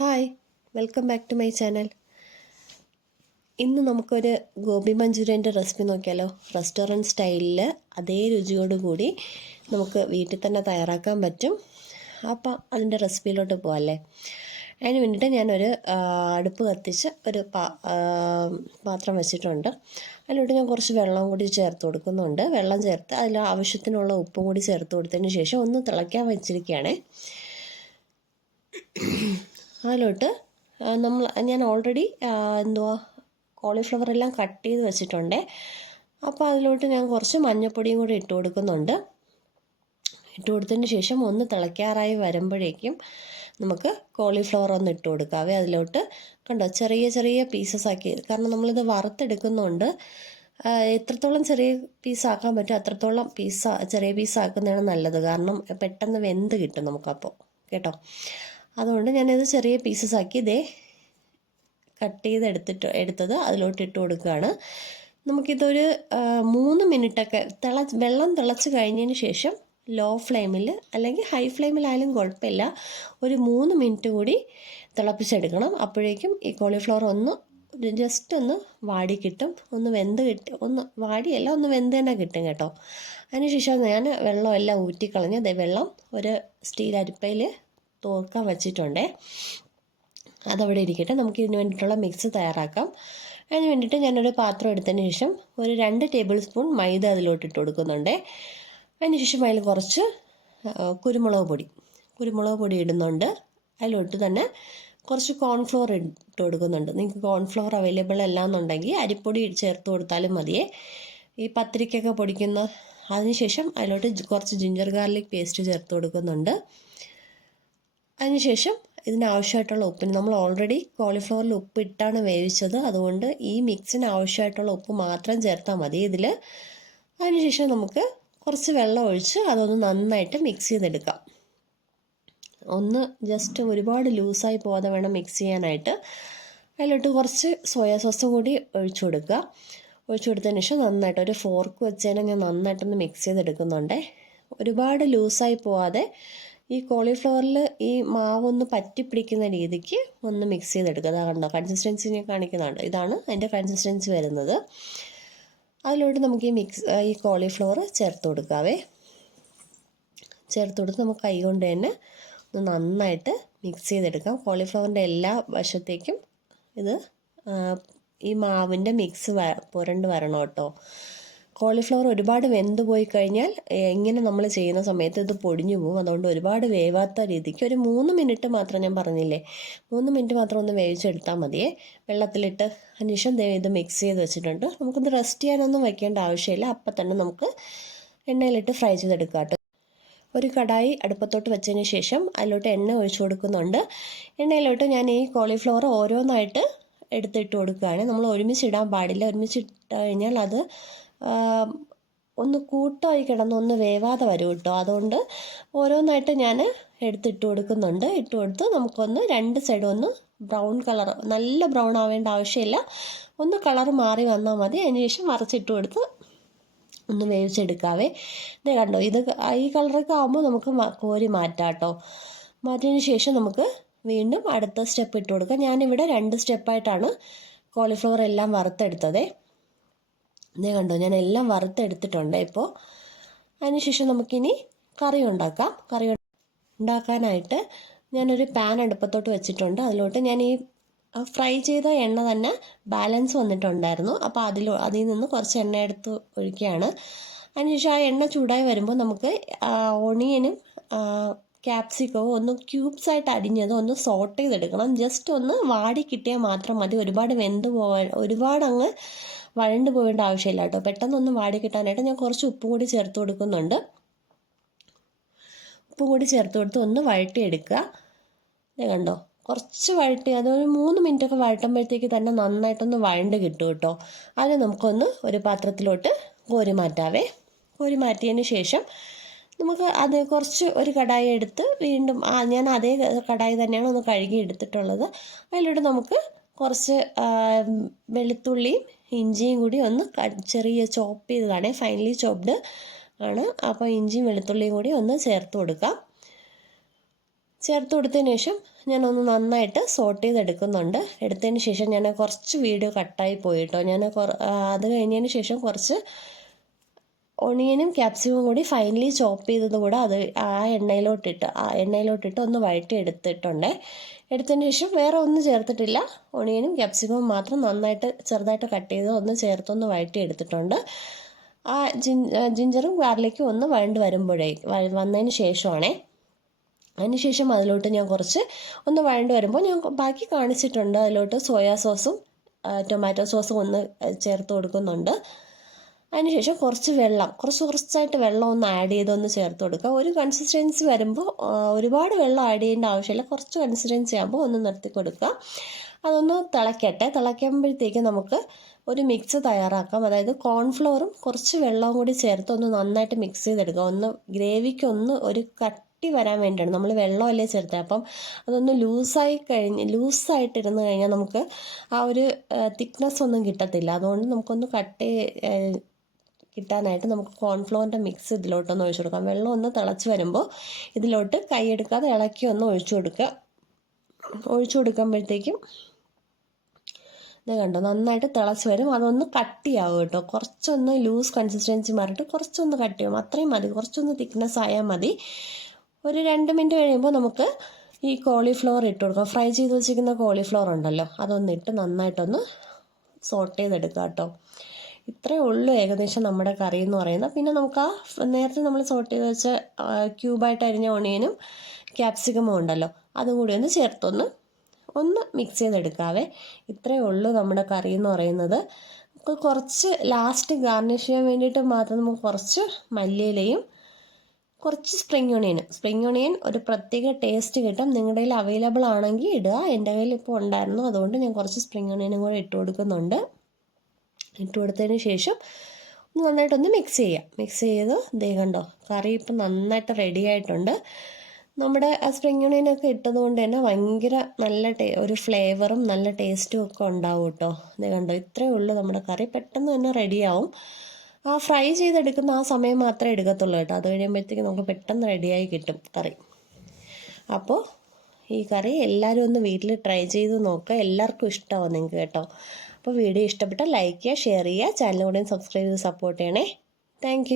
Hi, welcome back to my channel. ഇന്ന് നമുക്കൊരു ഗോബി മഞ്ചൂരിയൻ്റെ റെസിപ്പി നോക്കിയാലോ. റെസ്റ്റോറൻറ്റ് സ്റ്റൈലിൽ അതേ രുചിയോടുകൂടി നമുക്ക് വീട്ടിൽ തന്നെ തയ്യാറാക്കാൻ പറ്റും. അപ്പം അതിൻ്റെ റെസിപ്പിയിലോട്ട് പോകാമല്ലേ. അതിന് വേണ്ടിയിട്ട് ഞാനൊരു അടുപ്പ് കത്തിച്ച് ഒരു പാത്രം വെച്ചിട്ടുണ്ട്. അതിലോട്ട് ഞാൻ കുറച്ച് വെള്ളം കൂടി ചേർത്ത് കൊടുക്കുന്നുണ്ട്. വെള്ളം ചേർത്ത് അതിൽ ആവശ്യത്തിനുള്ള ഉപ്പും കൂടി ചേർത്ത് കൊടുത്തതിന് ശേഷം ഒന്ന് തിളയ്ക്കാൻ വെച്ചിരിക്കുകയാണേ. അതിലോട്ട് ഞാൻ ഓൾറെഡി കോളിഫ്ലവർ എല്ലാം കട്ട് ചെയ്ത് വെച്ചിട്ടുണ്ട്. അപ്പോൾ അതിലോട്ട് ഞാൻ കുറച്ച് മഞ്ഞൾപ്പൊടിയും കൂടി ഇട്ട് കൊടുക്കുന്നുണ്ട്. ഇട്ട് കൊടുത്തതിന് ശേഷം ഒന്ന് തിളയ്ക്കാറായി വരുമ്പോഴേക്കും നമുക്ക് കോളിഫ്ലവർ ഒന്ന് ഇട്ട് കൊടുക്കാവേ. അതിലോട്ട് കണ്ടോ, ചെറിയ ചെറിയ പീസസ് ആക്കി, കാരണം നമ്മളിത് വറുത്തെടുക്കുന്നുണ്ട്. എത്രത്തോളം ചെറിയ പീസാക്കാൻ പറ്റും അത്രത്തോളം ചെറിയ പീസാക്കുന്നതാണ് നല്ലത്. കാരണം പെട്ടെന്ന് വെന്ത് കിട്ടും നമുക്കപ്പോൾ കേട്ടോ. അതുകൊണ്ട് ഞാനിത് ചെറിയ പീസസ് ആക്കി കട്ട് ചെയ്ത് എടുത്തത് അതിലോട്ട് ഇട്ട് കൊടുക്കുകയാണ്. നമുക്കിതൊരു 3 മിനിറ്റൊക്കെ വെള്ളം തിളച്ച് കഴിഞ്ഞതിന് ശേഷം ലോ ഫ്ലെയിമിൽ അല്ലെങ്കിൽ ഹൈ ഫ്ലെയിമിലായാലും കുഴപ്പമില്ല, ഒരു 3 മിനിറ്റ് കൂടി തിളപ്പിച്ചെടുക്കണം. അപ്പോഴേക്കും ഈ കോളിഫ്ലവർ ജസ്റ്റ് ഒന്ന് വാടി കിട്ടും, ഒന്ന് വെന്ത് ഒന്ന് വാടിയല്ല, ഒന്ന് വെന്ത് തന്നെ കിട്ടും കേട്ടോ. അതിനുശേഷം ഞാൻ വെള്ളമെല്ലാം ഊറ്റിക്കളഞ്ഞ് വെള്ളം ഒരു സ്റ്റീൽ അരിപ്പയിൽ തോർക്കാൻ വെച്ചിട്ടുണ്ടേ. അതവിടെ ഇരിക്കട്ടെ. നമുക്ക് ഇതിന് വേണ്ടിയിട്ടുള്ള മിക്സ് തയ്യാറാക്കാം. അതിന് വേണ്ടിയിട്ട് ഞാനൊരു പാത്രം എടുത്തതിന് ശേഷം ഒരു 2 ടേബിൾ സ്പൂൺ മൈദ അതിലോട്ട് ഇട്ട് കൊടുക്കുന്നുണ്ട്. അതിന് ശേഷം അതിൽ കുറച്ച് കുരുമുളക് പൊടി ഇടുന്നുണ്ട്. അതിലോട്ട് തന്നെ കുറച്ച് കോൺഫ്ലോർ ഇട്ട് കൊടുക്കുന്നുണ്ട്. നിങ്ങൾക്ക് കോൺഫ്ലോർ അവൈലബിൾ അല്ല എന്നുണ്ടെങ്കിൽ അരിപ്പൊടി ചേർത്ത് കൊടുത്താലും മതിയേ. ഈ പത്തിരിക്കൊക്കെ പൊടിക്കുന്ന. അതിനുശേഷം അതിലോട്ട് കുറച്ച് ജിഞ്ചർ ഗാർലിക് പേസ്റ്റ് ചേർത്ത് കൊടുക്കുന്നുണ്ട്. അതിനുശേഷം ഇതിനാവശ്യമായിട്ടുള്ള ഉപ്പിന്, നമ്മൾ ഓൾറെഡി കോളിഫ്ലവറിൽ ഉപ്പ് ഇട്ടാണ് വേവിച്ചത്, അതുകൊണ്ട് ഈ മിക്സിന് ആവശ്യമായിട്ടുള്ള ഉപ്പ് മാത്രം ചേർത്താൽ മതി ഇതിൽ. അതിനുശേഷം നമുക്ക് കുറച്ച് വെള്ളം ഒഴിച്ച് അതൊന്ന് നന്നായിട്ട് മിക്സ് ചെയ്തെടുക്കാം. ജസ്റ്റ് ഒരുപാട് ലൂസായി പോകാതെ വേണം മിക്സ് ചെയ്യാനായിട്ട്. അതിലോട്ട് കുറച്ച് സോയാ സോസും കൂടി ഒഴിച്ചു കൊടുക്കുക. ഒഴിച്ചു കൊടുത്തതിന് ശേഷം നന്നായിട്ട് ഒരു ഫോർക്ക് വെച്ച് തന്നെ ഞാൻ നന്നായിട്ടൊന്ന് മിക്സ് ചെയ്തെടുക്കുന്നുണ്ട്. ഒരുപാട് ലൂസായി പോവാതെ ഈ കോളിഫ്ലവറിൽ ഈ മാവൊന്ന് പറ്റിപ്പിടിക്കുന്ന രീതിക്ക് ഒന്ന് മിക്സ് ചെയ്തെടുക്കുക. അതാ കണ്ടോ, കൺസിസ്റ്റൻസി ഞാൻ കാണിക്കുന്നുണ്ട്. ഇതാണ് അതിൻ്റെ കൺസിസ്റ്റൻസി വരുന്നത്. അതിലോട്ട് നമുക്ക് ഈ കോളിഫ്ലവർ ചേർത്ത് കൊടുക്കാവേ. ചേർത്ത് കൊടുത്ത് നമുക്ക് കൈ കൊണ്ട് തന്നെ ഒന്ന് നന്നായിട്ട് മിക്സ് ചെയ്തെടുക്കാം. കോളിഫ്ലവറിൻ്റെ എല്ലാ വശത്തേക്കും ഈ മാവിൻ്റെ മിക്സ് പുരണ്ട് വരണം കേട്ടോ. കോളിഫ്ലവർ ഒരുപാട് വെന്ത് പോയി കഴിഞ്ഞാൽ ഇങ്ങനെ നമ്മൾ ചെയ്യുന്ന സമയത്ത് ഇത് പൊടിഞ്ഞു പോകും. അതുകൊണ്ട് ഒരുപാട് വേവാത്ത രീതിക്ക് ഒരു 3 മിനിറ്റ് മാത്രം, ഞാൻ പറഞ്ഞില്ലേ 3 മിനിറ്റ് മാത്രം ഒന്ന് വേവിച്ചെടുത്താൽ മതിയേ. വെള്ളത്തിലിട്ട് അതിനുശേഷം ഇത് മിക്സ് ചെയ്ത് വെച്ചിട്ടുണ്ട്. നമുക്കിത് റെസ്റ്റ് ചെയ്യാനൊന്നും വയ്ക്കേണ്ട ആവശ്യമില്ല. അപ്പം തന്നെ നമുക്ക് എണ്ണയിലിട്ട് ഫ്രൈ ചെയ്തെടുക്കാം കേട്ടോ. ഒരു കടായി അടുപ്പത്തോട്ട് വെച്ചതിന് ശേഷം അതിലോട്ട് എണ്ണ ഒഴിച്ചു കൊടുക്കുന്നുണ്ട്. എണ്ണയിലോട്ട് ഞാൻ ഈ കോളിഫ്ലവർ ഓരോന്നായിട്ട് എടുത്തിട്ട് കൊടുക്കുകയാണ്. നമ്മൾ ഒരുമിച്ചിടാൻ പാടില്ല. ഒരുമിച്ചിട്ട് കഴിഞ്ഞാൽ അത് ഒന്ന് കൂട്ടമായി കിടന്ന് ഒന്ന് വേവാതെ വരും കേട്ടോ. അതുകൊണ്ട് ഓരോന്നായിട്ട് ഞാൻ എടുത്തിട്ട് കൊടുക്കുന്നുണ്ട്. ഇട്ട് കൊടുത്ത് നമുക്കൊന്ന് 2 സൈഡും ഒന്ന് ബ്രൗൺ കളർ, നല്ല ബ്രൗൺ ആവേണ്ട ആവശ്യമില്ല, ഒന്ന് കളർ മാറി വന്നാൽ മതി. അതിന് ശേഷം മറിച്ചിട്ട് കൊടുത്ത് ഒന്ന് വേവിച്ചെടുക്കാവേ. ഇത് കണ്ടോ, ഈ കളറൊക്കെ ആകുമ്പോൾ നമുക്ക് കോരി മാറ്റാം കേട്ടോ. മാറ്റിയതിന് ശേഷം നമുക്ക് വീണ്ടും അടുത്ത സ്റ്റെപ്പ് ഇട്ട് കൊടുക്കാം. ഞാനിവിടെ 2 സ്റ്റെപ്പായിട്ടാണ് കോളിഫ്ലവർ എല്ലാം വറുത്തെടുത്തത്. ഇതേ കണ്ടോ, ഞാൻ എല്ലാം വറുത്തെടുത്തിട്ടുണ്ട് ഇപ്പോൾ. അതിനുശേഷം നമുക്കിനി കറി ഉണ്ടാക്കാം. കറി ഉണ്ടാക്കാനായിട്ട് ഞാനൊരു പാൻ അടുപ്പത്തോട്ട് വെച്ചിട്ടുണ്ട്. അതിലോട്ട് ഞാൻ ഈ ഫ്രൈ ചെയ്ത എണ്ണ തന്നെ ബാലൻസ് വന്നിട്ടുണ്ടായിരുന്നു. അപ്പോൾ അതിൽ നിന്ന് കുറച്ച് എണ്ണ എടുത്ത് ഒഴിക്കുകയാണ്. അതിനുശേഷം ആ എണ്ണ ചൂടായി വരുമ്പോൾ നമുക്ക് ഓണിയനും ക്യാപ്സിക്കവും ഒന്ന് ക്യൂബ്സായിട്ട് അരിഞ്ഞത് ഒന്ന് സോട്ട് ചെയ്തെടുക്കണം. ജസ്റ്റ് ഒന്ന് വാടി കിട്ടിയാൽ മാത്രം മതി. ഒരുപാട് അങ്ങ് വഴണ്ട് പോകേണ്ട ആവശ്യമില്ല കേട്ടോ. പെട്ടെന്നൊന്ന് വാടി കിട്ടാനായിട്ട് ഞാൻ കുറച്ച് ഉപ്പും കൂടി ചേർത്ത് കൊടുക്കുന്നുണ്ട്. ഉപ്പും കൂടി ചേർത്ത് കൊടുത്ത് ഒന്ന് വഴട്ടിയെടുക്കുക. കണ്ടോ, കുറച്ച് വഴട്ടി അതൊരു 3 മിനിറ്റൊക്കെ വഴട്ടുമ്പോഴത്തേക്ക് തന്നെ നന്നായിട്ടൊന്ന് വഴണ്ട് കിട്ടും കേട്ടോ. അത് നമുക്കൊന്ന് ഒരു പാത്രത്തിലോട്ട് കോരി മാറ്റാവേ. കോരി മാറ്റിയതിന് ശേഷം നമുക്ക് കുറച്ച് ഒരു കടായി എടുത്ത് വീണ്ടും ഞാൻ അതേ കടായി തന്നെയാണ് ഒന്ന് കഴുകി എടുത്തിട്ടുള്ളത്. അതിലോട്ട് നമുക്ക് കുറച്ച് വെളുത്തുള്ളിയും ഇഞ്ചിയും കൂടി ഒന്ന് ചെറിയ ചോപ്പ് ചെയ്തതാണേ, ഫൈനലി ചോപ്ഡ് ആണ്. അപ്പോൾ ഇഞ്ചിയും വെളുത്തുള്ളിയും കൂടി ഒന്ന് ചേർത്ത് കൊടുക്കാം. ചേർത്ത് കൊടുത്തതിന് ശേഷം ഞാനൊന്ന് നന്നായിട്ട് സോട്ട് ചെയ്തെടുക്കുന്നുണ്ട്. എടുത്തതിന് ശേഷം ഞാൻ കുറച്ച് വീഡിയോ കട്ടായി പോയിട്ടോ. അത് കഴിഞ്ഞതിന് ശേഷം കുറച്ച് ഒണിയനും ക്യാപ്സിക്കും കൂടി ഫൈനലി ചോപ്പ് ചെയ്തത് കൂടെ ആ എണ്ണയിലോട്ടിട്ട് ഒന്ന് വഴറ്റി എടുത്തിട്ടുണ്ട്. എടുത്തതിന് ശേഷം വേറെ ഒന്നും ചേർത്തിട്ടില്ല. ഒണിയനും ക്യാപ്സിക്കവും മാത്രം നന്നായിട്ട് ചെറുതായിട്ട് കട്ട് ചെയ്ത് ഒന്ന് ചേർത്തൊന്ന് വഴറ്റി എടുത്തിട്ടുണ്ട്. ആ ജിഞ്ചറും ഗാർലിക്കും ഒന്ന് വന്നതിന് ശേഷമാണേ. അതിനുശേഷം അതിലോട്ട് ഞാൻ കുറച്ച് ഒന്ന് വഴണ്ട് വരുമ്പോൾ ഞാൻ ബാക്കി കാണിച്ചിട്ടുണ്ട്. അതിലോട്ട് സോയാ സോസും ടൊമാറ്റോ സോസും ഒന്ന് ചേർത്ത് കൊടുക്കുന്നുണ്ട്. അതിനുശേഷം കുറച്ചായിട്ട് വെള്ളം ഒന്ന് ആഡ് ചെയ്തൊന്ന് ചേർത്ത് കൊടുക്കുക. ഒരു കൺസിസ്റ്റൻസി വരുമ്പോൾ ഒരുപാട് വെള്ളം ആഡ് ചെയ്യേണ്ട ആവശ്യമില്ല. കുറച്ച് കൺസിസ്റ്റൻസി ആകുമ്പോൾ ഒന്ന് നിർത്തി കൊടുക്കുക. അതൊന്ന് തിളയ്ക്കുമ്പോഴത്തേക്ക് നമുക്ക് ഒരു മിക്സ് തയ്യാറാക്കാം. അതായത് കോൺഫ്ലോറും കുറച്ച് വെള്ളവും കൂടി ചേർത്ത് ഒന്ന് നന്നായിട്ട് മിക്സ് ചെയ്തെടുക്കുക. ഗ്രേവിക്ക് ഒരു കട്ടി വരാൻ വേണ്ടിയാണ് നമ്മൾ വെള്ളമല്ലേ ചേർത്തത്. അപ്പം അതൊന്ന് ലൂസായിട്ടിരുന്ന് കഴിഞ്ഞാൽ നമുക്ക് ആ ഒരു തിക്നെസ് ഒന്നും കിട്ടത്തില്ല. അതുകൊണ്ട് നമുക്കൊന്ന് കിട്ടാനായിട്ട് നമുക്ക് കോൺഫ്ലോറിൻ്റെ മിക്സ് ഇതിലോട്ടൊന്ന് ഒഴിച്ചു കൊടുക്കാം. വെള്ളം ഒന്ന് തിളച്ച് വരുമ്പോൾ ഇതിലോട്ട് കൈയെടുക്കാതെ ഇളക്കി ഒന്ന് ഒഴിച്ചു കൊടുക്കുമ്പോഴത്തേക്കും ഇത് കണ്ടോ നന്നായിട്ട് തിളച്ച് വരും. അതൊന്ന് കട്ടിയാവും കേട്ടോ. കുറച്ചൊന്ന് ലൂസ് കൺസിസ്റ്റൻസി മാറിയിട്ട് കുറച്ചൊന്ന് കട്ടിയാവും. അത്രയും മതി. കുറച്ചൊന്ന് തിക്നെസ് ആയാൽ മതി. ഒരു 2 മിനിറ്റ് കഴിയുമ്പോൾ നമുക്ക് ഈ കോളിഫ്ലവർ ഇട്ട് കൊടുക്കാം. ഫ്രൈ ചെയ്ത് വെച്ചിരിക്കുന്ന കോളിഫ്ലവർ ഉണ്ടല്ലോ, അതൊന്നിട്ട് നന്നായിട്ടൊന്ന് സോട്ട് ചെയ്തെടുക്കുക കേട്ടോ. ഇത്രയേ ഉള്ളൂ ഏകദേശം നമ്മുടെ കറി എന്ന് പറയുന്നത്. പിന്നെ നമുക്ക് നേരത്തെ നമ്മൾ സോട്ട് ചെയ്ത് വെച്ച ക്യൂബായിട്ട് അരിഞ്ഞ ഒണിയനും ക്യാപ്സിക്കമും ഉണ്ടല്ലോ, അതും കൂടി ഒന്ന് ചേർത്തൊന്ന് മിക്സ് ചെയ്തെടുക്കാവേ. ഇത്രയേ ഉള്ളൂ നമ്മുടെ കറി എന്ന് പറയുന്നത്. നമുക്ക് കുറച്ച് ലാസ്റ്റ് ഗാർണിഷ് ചെയ്യാൻ വേണ്ടിയിട്ട് മാത്രം നമുക്ക് കുറച്ച് മല്ലിയിലയും കുറച്ച് സ്പ്രിംഗ് ഒണിയൻ ഒരു പ്രത്യേക ടേസ്റ്റ് കിട്ടും. നിങ്ങളുടെ കയ്യിൽ അവൈലബിൾ ആണെങ്കിൽ ഇടുക. എൻ്റെ കയ്യിൽ ഇപ്പോൾ ഉണ്ടായിരുന്നു, അതുകൊണ്ട് ഞാൻ കുറച്ച് സ്പ്രിംഗ് ഒണിയനും കൂടെ ഇട്ട് കൊടുക്കുന്നുണ്ട്. ഇട്ട് കൊടുത്തതിന് ശേഷം നന്നായിട്ടൊന്ന് മിക്സ് ചെയ്ത് ദേ കണ്ടോ കറി ഇപ്പം നന്നായിട്ട് റെഡി ആയിട്ടുണ്ട്. നമ്മുടെ സ്പ്രിംഗ് ഒണിയനൊക്കെ ഇട്ടതുകൊണ്ട് തന്നെ ഭയങ്കര നല്ല ഒരു ഫ്ലേവറും നല്ല ടേസ്റ്റും ഒക്കെ ഉണ്ടാവും കേട്ടോ. ദേ കണ്ടോ ഇത്രയേ ഉള്ളൂ നമ്മുടെ കറി. പെട്ടെന്ന് തന്നെ റെഡിയാവും. ആ ഫ്രൈ ചെയ്തെടുക്കുന്ന ആ സമയം മാത്രമേ എടുക്കത്തുള്ളൂ കേട്ടോ. അത് കഴിയുമ്പോഴത്തേക്ക് നമുക്ക് പെട്ടെന്ന് റെഡിയായി കിട്ടും കറി. അപ്പോൾ ഈ കറി എല്ലാവരും ഒന്ന് വീട്ടിൽ ട്രൈ ചെയ്ത് നോക്കുക. എല്ലാവർക്കും ഇഷ്ടമാവും നിങ്ങൾക്ക് കേട്ടോ. അപ്പോൾ വീഡിയോ ഇഷ്ടപ്പെട്ടാൽ ലൈക്ക് ചെയ്യുക, ഷെയർ ചെയ്യുക, ചാനൽ കൂടെ സബ്സ്ക്രൈബ് ചെയ്ത് സപ്പോർട്ട് ചെയ്യണേ. താങ്ക്